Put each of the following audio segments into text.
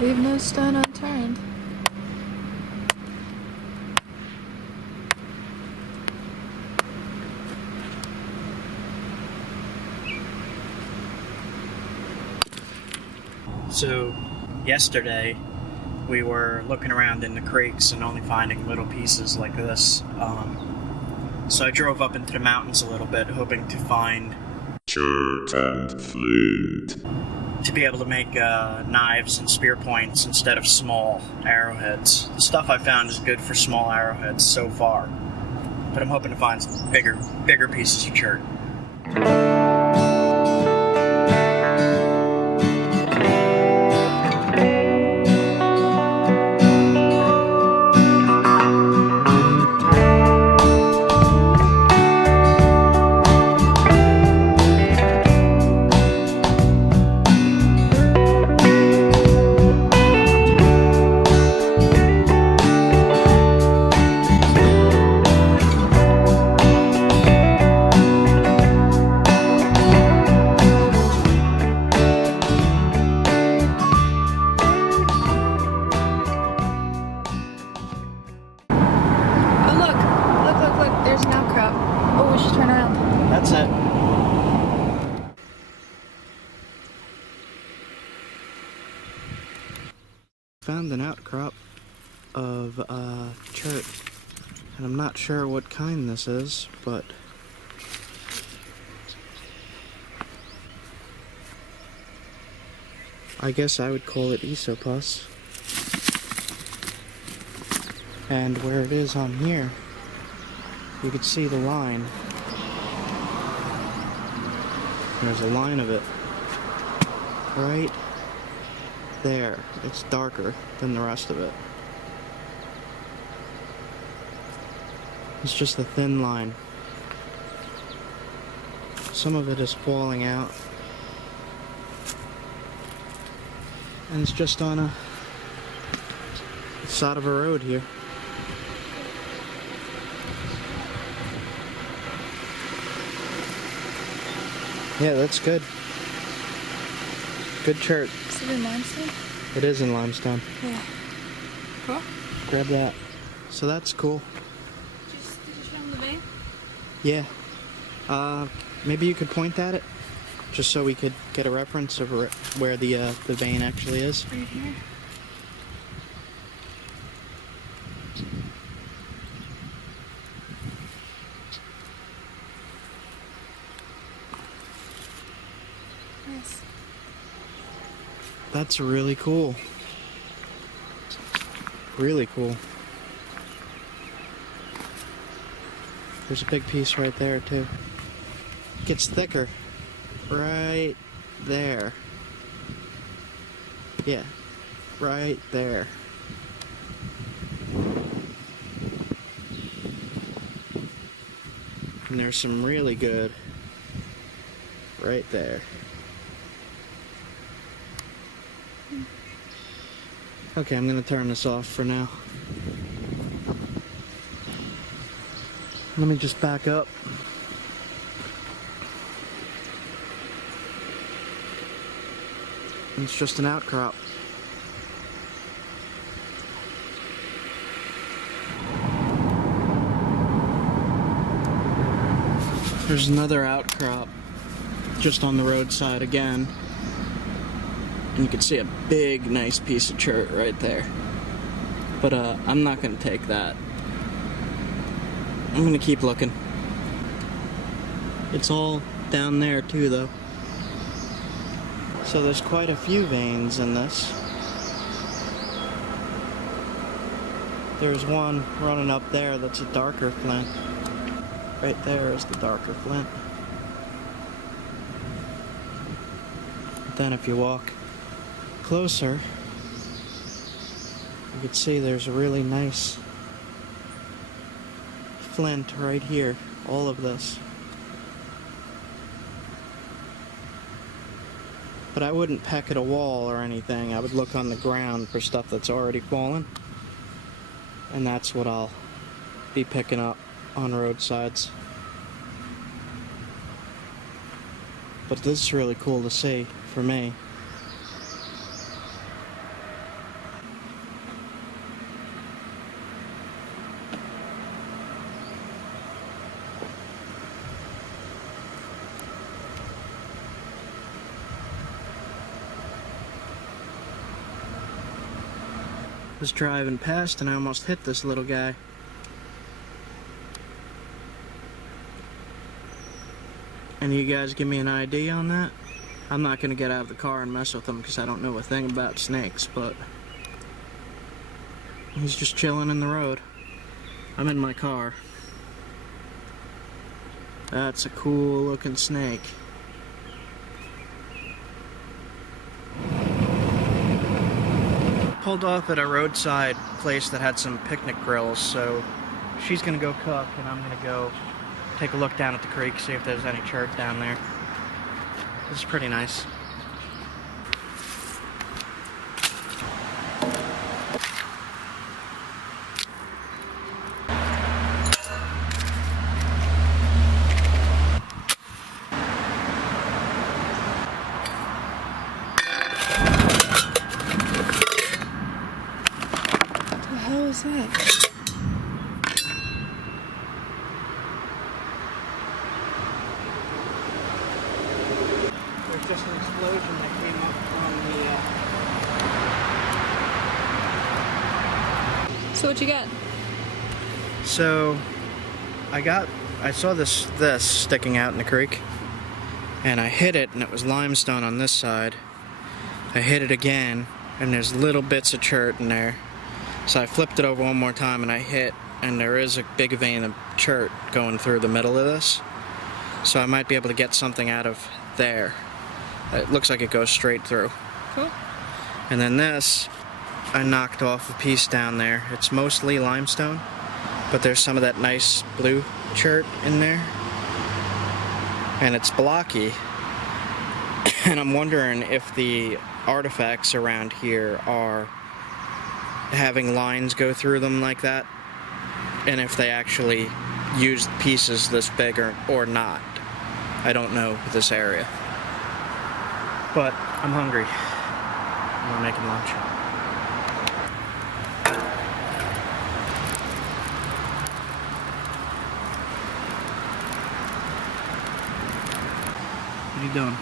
Leave no stone unturned. So, yesterday, we were looking around in the creeks and only finding little pieces like this. So I drove up into the mountains a little bit, hoping to find Chert and Flint. to be able to make knives and spear points instead of small arrowheads. The stuff I found is good for small arrowheads so far, but I'm hoping to find some bigger pieces of chert. That's it. Found an outcrop of chert, and I'm not sure what kind this is, but I guess I would call it isopus. And where it is on here, you can see the line. There's a line of it right there. It's darker than the rest of it. It's just a thin line. Some of it is falling out. And it's just on a side of a road here. Yeah, that's good. Good chert. Is it in limestone? It is in limestone. Yeah. Cool. Grab that. So that's cool. Did you show him the vein? Yeah. Maybe you could point at it, just so we could get a reference of where the vein actually is. Right here. Nice. That's really cool. Really cool. There's a big piece right there too. It gets thicker. Right there. Yeah. Right there. And there's some really good right there. Okay, I'm gonna turn this off for now. Let me just back up. It's just an outcrop. There's another outcrop just on the roadside again. And you can see a big, nice piece of chert right there. But I'm not gonna take that. I'm gonna keep looking. It's all down there too, though. So there's quite a few veins in this. There's one running up there that's a darker flint. Right there is the darker flint. But then if you walk closer, you can see there's a really nice flint right here. All of this. But I wouldn't peck at a wall or anything. I would look on the ground for stuff that's already fallen. And that's what I'll be picking up on roadsides. But this is really cool to see for me. was driving past and I almost hit this little guy. And you guys give me an ID on that? I'm not going to get out of the car and mess with him because I don't know a thing about snakes, but he's just chilling in the road. I'm in my car. That's a cool looking snake. Pulled off at a roadside place that had some picnic grills, so she's gonna go cook and I'm gonna go take a look down at the creek, see if there's any chert down there. This is pretty nice. What the hell is that? Just an explosion that came up on the So what you got? So I saw this sticking out in the creek and I hit it and it was limestone on this side. I hit it again and there's little bits of chert in there. So I flipped it over one more time and I hit, and there is a big vein of chert going through the middle of this. So I might be able to get something out of there. It looks like it goes straight through. Cool. And then this, I knocked off a piece down there. It's mostly limestone, but there's some of that nice blue chert in there. And it's blocky. And I'm wondering if the artifacts around here are having lines go through them like that, and if they actually used pieces this big or not. I don't know this area. But I'm hungry. I'm making lunch. What are you doing?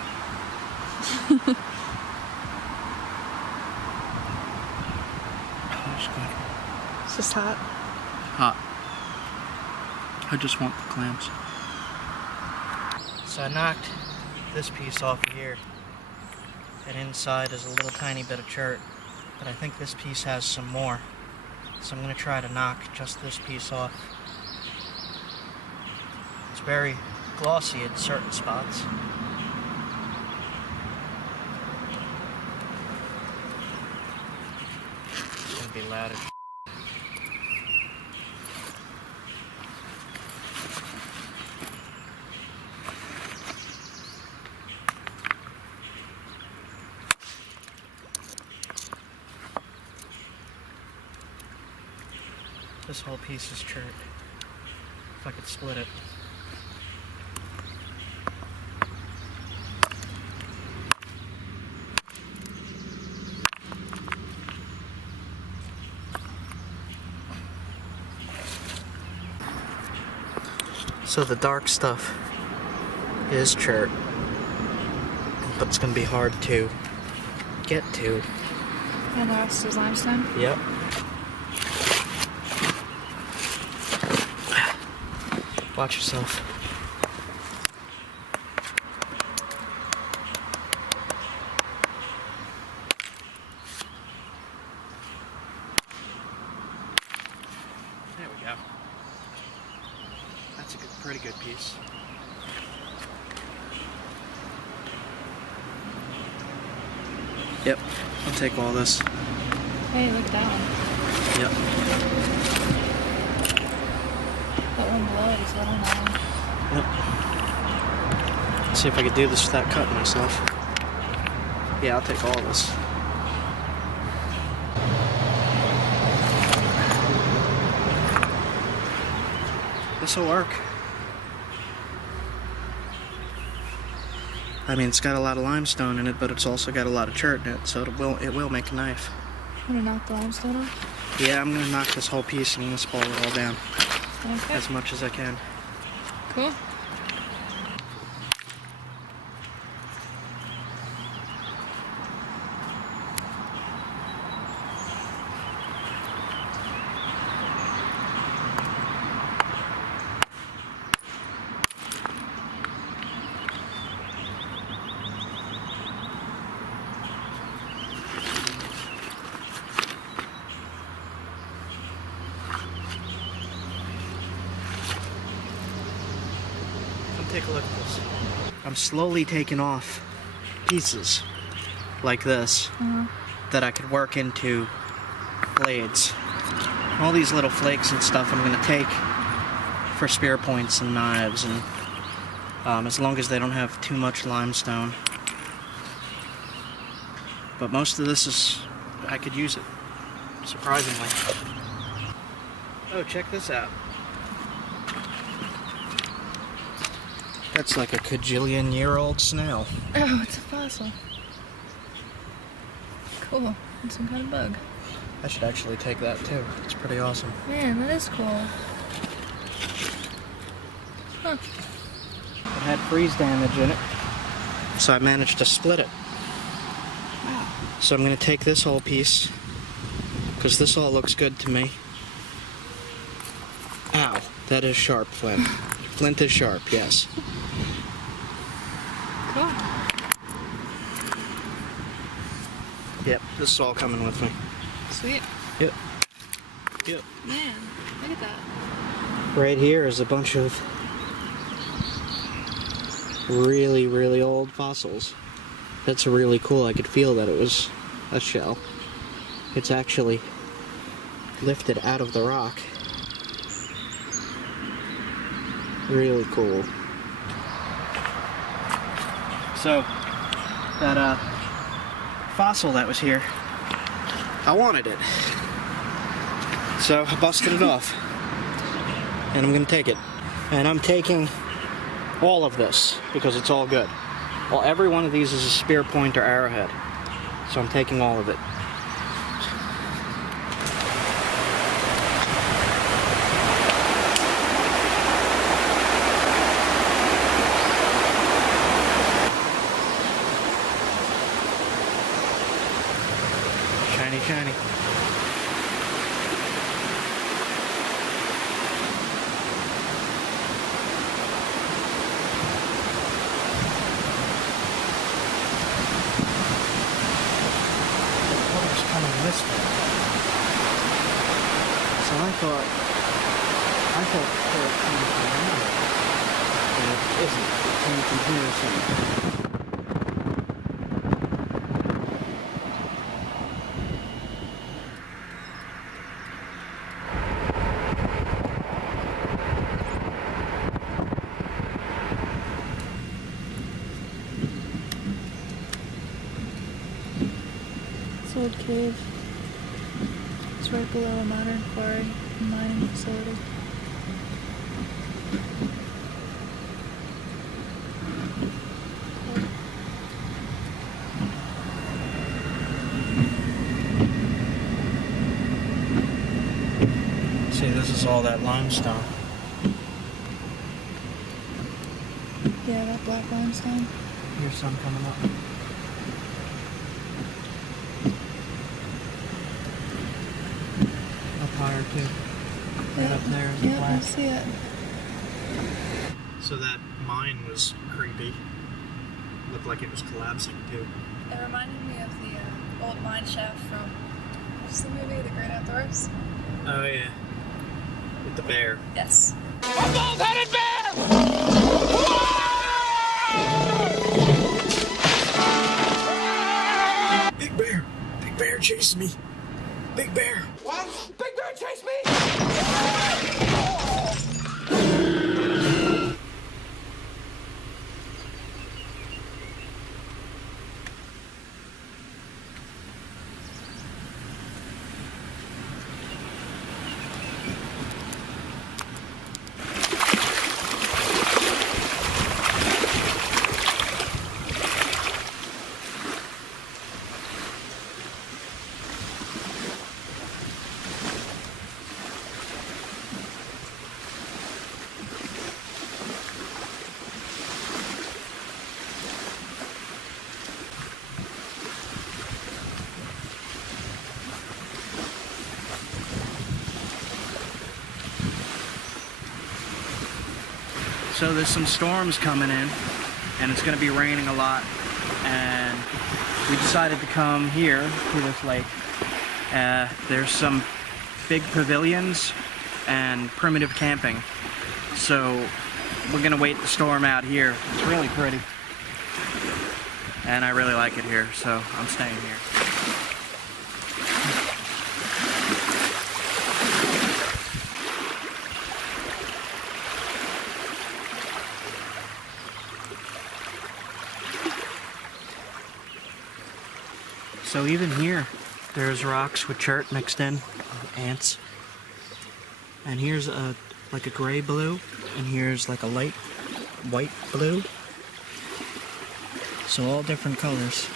Oh, it's good. It's just hot. Hot. I just want the clams. So I knocked this piece off of here. And inside is a little tiny bit of chert, but I think this piece has some more. So I'm going to try to knock just this piece off. It's very glossy in certain spots. It's going to be loud as This whole piece is chert. If I could split it. So the dark stuff is chert, but it's going to be hard to get to. And the rest is limestone? Yep. Watch yourself. There we go. That's a pretty good piece. Yep, I'll take all this. Hey, look at that one. Yep. That one bloody, so I don't know. Yep. See if I could do this without cutting myself. Yeah, I'll take all this. This'll work. I mean, it's got a lot of limestone in it, but it's also got a lot of chert in it, so it will make a knife. I'm gonna knock the limestone off. Yeah, I'm gonna knock this whole piece and I'm gonna spoil it all down Okay. as much as I can. Cool. take a look at this. I'm slowly taking off pieces like this that I could work into blades. All these little flakes and stuff I'm going to take for spear points and knives, and as long as they don't have too much limestone. But most of this is, I could use it, surprisingly. Oh, check this out. That's like a cajillion-year-old snail. Oh, it's a fossil. Cool. It's some kind of bug. I should actually take that too. It's pretty awesome. Man, that is cool. Huh. It had freeze damage in it, so I managed to split it. So I'm going to take this whole piece, because this all looks good to me. Ow, that is sharp, Flint. Flint is sharp, yes. Cool. Yep, this is all coming with me. Sweet. Yep. Yep. Man, look at that. Right here is a bunch of really, really old fossils. That's really cool. I could feel that it was a shell. It's actually lifted out of the rock. Really cool. So, that fossil that was here, I wanted it. So I busted it off. And I'm gonna take it. And I'm taking all of this because it's all good. Well, every one of these is a spear point or arrowhead. So I'm taking all of it. Shiny, shiny. This way. So I thought it came from here, and it isn't. It came from here somewhere. Sword cave. It's right below a modern quarry and mining facility. See, this is all that limestone. Yeah, that black limestone. Here's some coming up. Higher too. Right up there is the Yeah, I black. see it. So that mine was creepy. Looked like it was collapsing too. It reminded me of the old mine shaft from, what's the movie, The Great Outdoors? Oh yeah. With the bear. Yes. A bald-headed bear! Big bear! Big bear chasing me! Big bear! What? Big bear chase me! So there's some storms coming in, and it's going to be raining a lot, and we decided to come here to this lake. There's some big pavilions and primitive camping. So we're gonna wait the storm out here. It's really pretty. And I really like it here, so I'm staying here. So even here, there's rocks with chert mixed in, ants. And here's like a gray blue, and here's like a light white blue. So all different colors.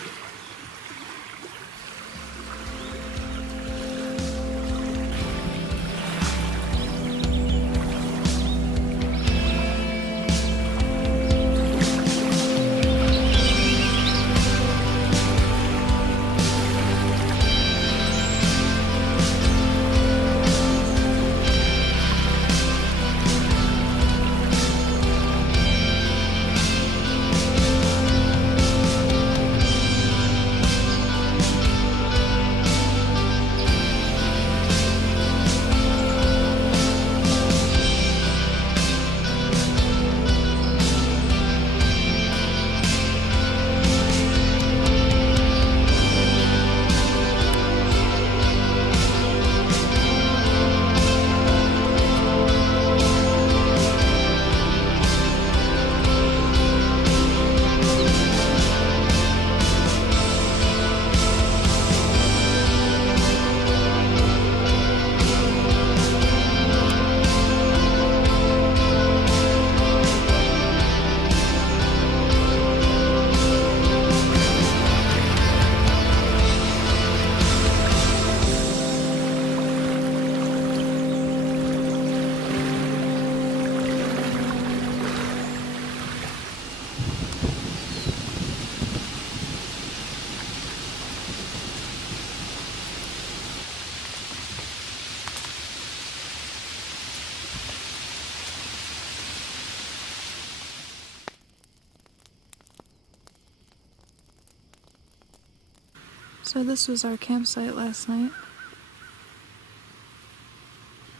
So this was our campsite last night.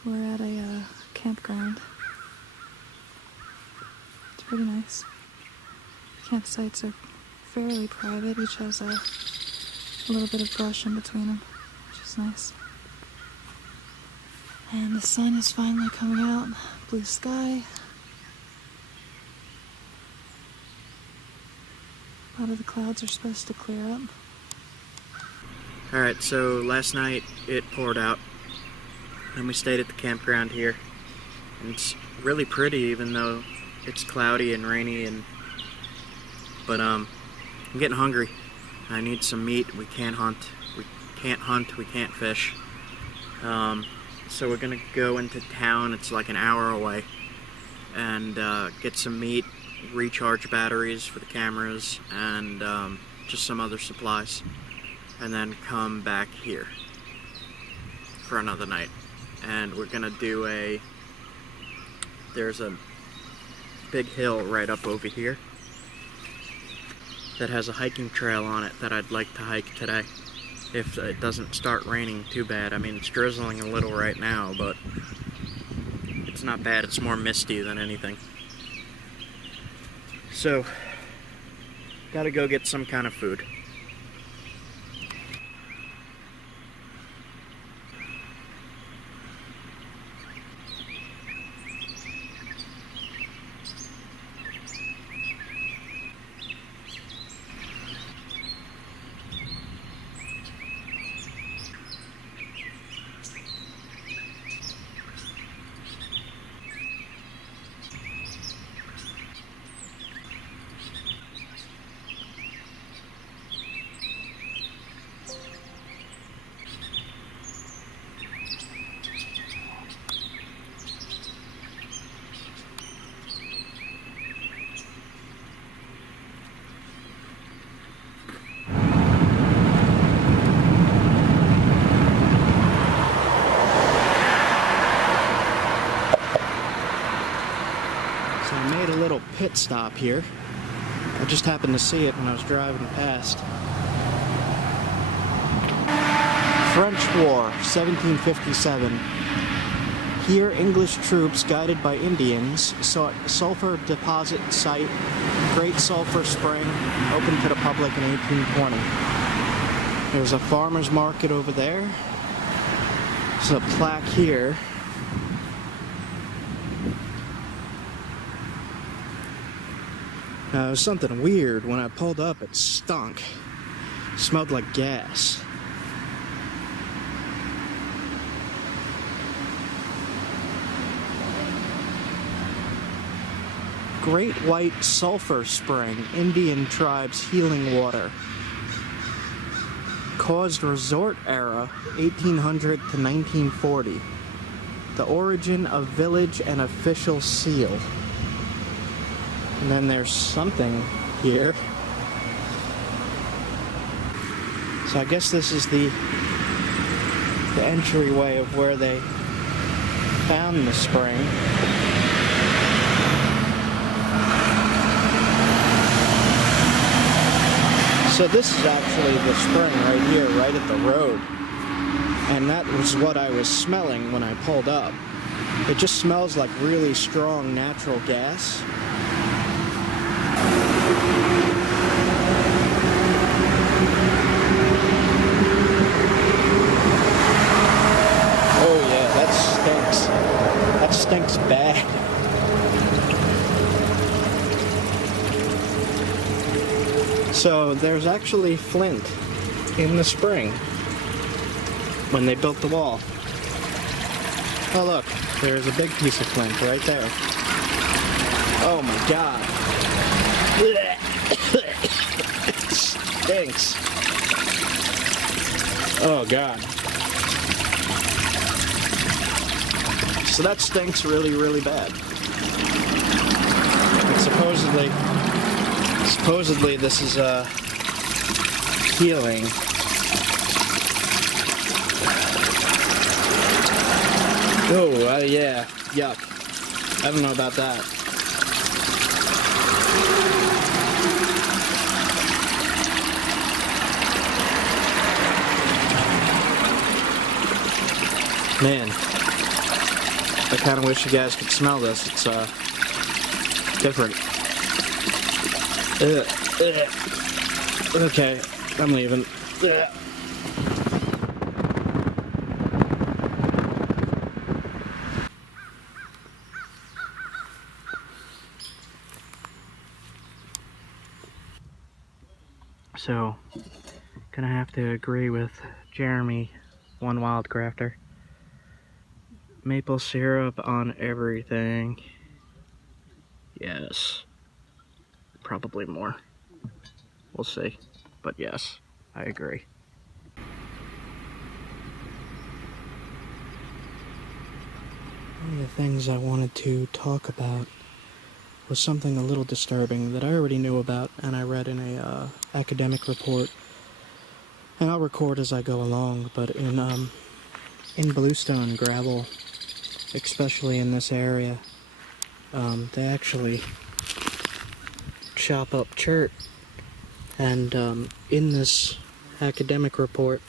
We're at a campground. It's pretty nice. Campsites are fairly private. Each has a little bit of brush in between them, which is nice. And the sun is finally coming out. Blue sky. A lot of the clouds are supposed to clear up. Alright, so last night it poured out, and we stayed at the campground here. And it's really pretty, even though it's cloudy and rainy, but I'm getting hungry. I need some meat. We can't hunt, we can't fish. So we're gonna go into town. It's like an hour away, and get some meat, recharge batteries for the cameras, and just some other supplies. And then come back here for another night. And we're gonna do there's a big hill right up over here that has a hiking trail on it that I'd like to hike today, if it doesn't start raining too bad. I mean, it's drizzling a little right now, but it's not bad. It's more misty than anything. So, gotta go get some kind of food. So I made a little pit stop here. I just happened to see it when I was driving past. French War, 1757. Here, English troops, guided by Indians, sought sulfur deposit site, Great Sulphur Spring, opened to the public in 1820. There's a farmer's market over there. There's a plaque here. Now, it was something weird. When I pulled up, it stunk. It smelled like gas. Great White Sulphur Spring, Indian tribes healing water. Caused resort era, 1800 to 1940. The origin of village and official seal. And then there's something here. So I guess this is the entryway of where they found the spring. So this is actually the spring right here, right at the road. And that was what I was smelling when I pulled up. It just smells like really strong natural gas. Oh yeah, that stinks. That stinks bad. So there's actually flint in the spring when they built the wall. Oh look, there's a big piece of flint right there. Oh my god. It stinks. Oh god. So that stinks really, really bad. And supposedly this is healing. Oh, yeah, yuck. I don't know about that. Man, I kind of wish you guys could smell this. It's different. Okay, I'm leaving. So, gonna have to agree with Jeremy, one wildcrafter. Maple syrup on everything. Yes. Probably more. We'll see. But yes, I agree. One of the things I wanted to talk about was something a little disturbing that I already knew about and I read in a academic report. And I'll record as I go along, but in bluestone gravel, especially in this area, they actually chop up chert. And in this academic report,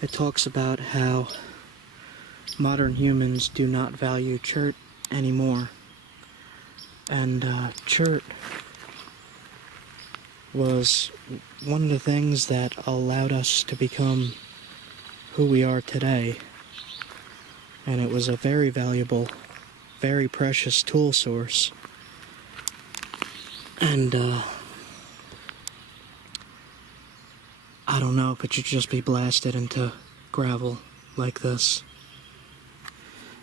it talks about how modern humans do not value chert anymore. And chert was one of the things that allowed us to become who we are today. And it was a very valuable, very precious tool source. And I don't know if it should just be blasted into gravel like this.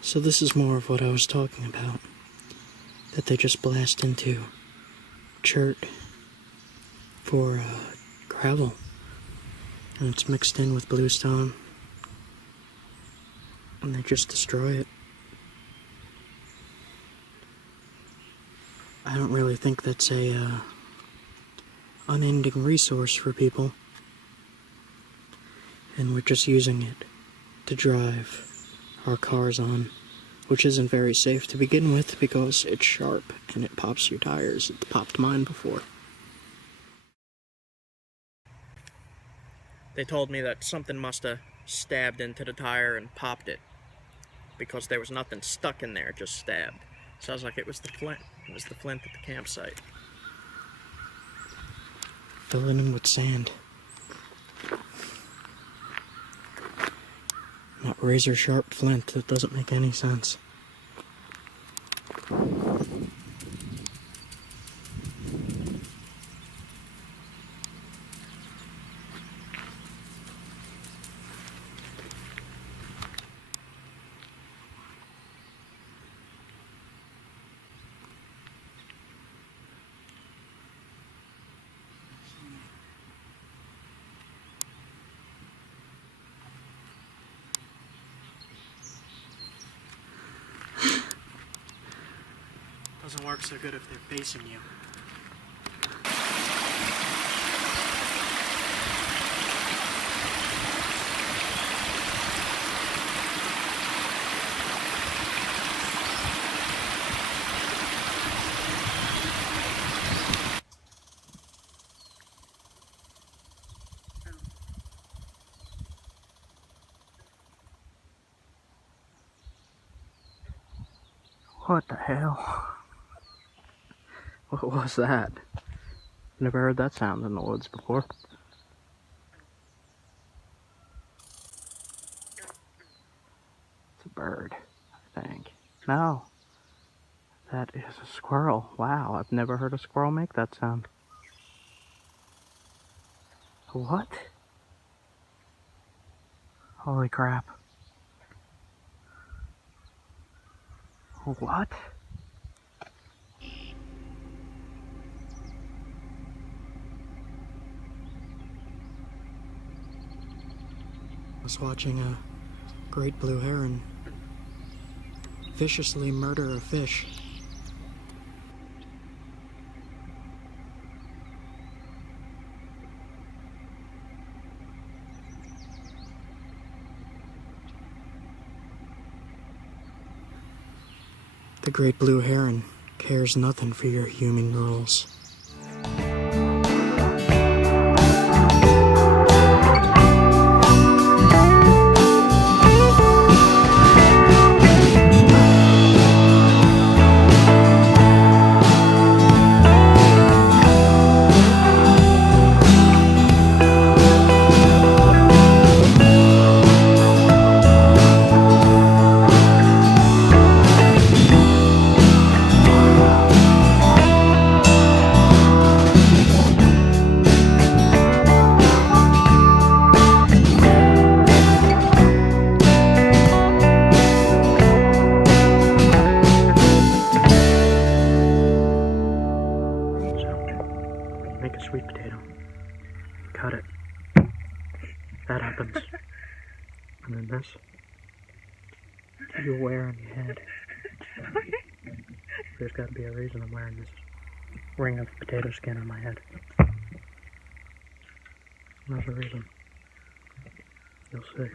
So this is more of what I was talking about. That they just blast into chert for gravel. And it's mixed in with bluestone. And they just destroy it. I don't really think that's a unending resource for people. And we're just using it to drive our cars on, which isn't very safe to begin with because it's sharp and it pops your tires. It popped mine before. They told me that something must have stabbed into the tire and popped it. because there was nothing stuck in there, just stabbed. Sounds like it was the flint. It was the flint at the campsite. Filling in with sand. Not razor sharp flint, that doesn't make any sense. Doesn't work so good if they're facing you. What the hell? What was that? Never heard that sound in the woods before. It's a bird, I think. No. That is a squirrel. Wow, I've never heard a squirrel make that sound. What? Holy crap. What? I was watching a great blue heron viciously murder a fish. The great blue heron cares nothing for your human rules. Make a sweet potato. Cut it. That happens. And then this. You wear on your head. There's got to be a reason I'm wearing this ring of potato skin on my head. There's a reason. You'll see.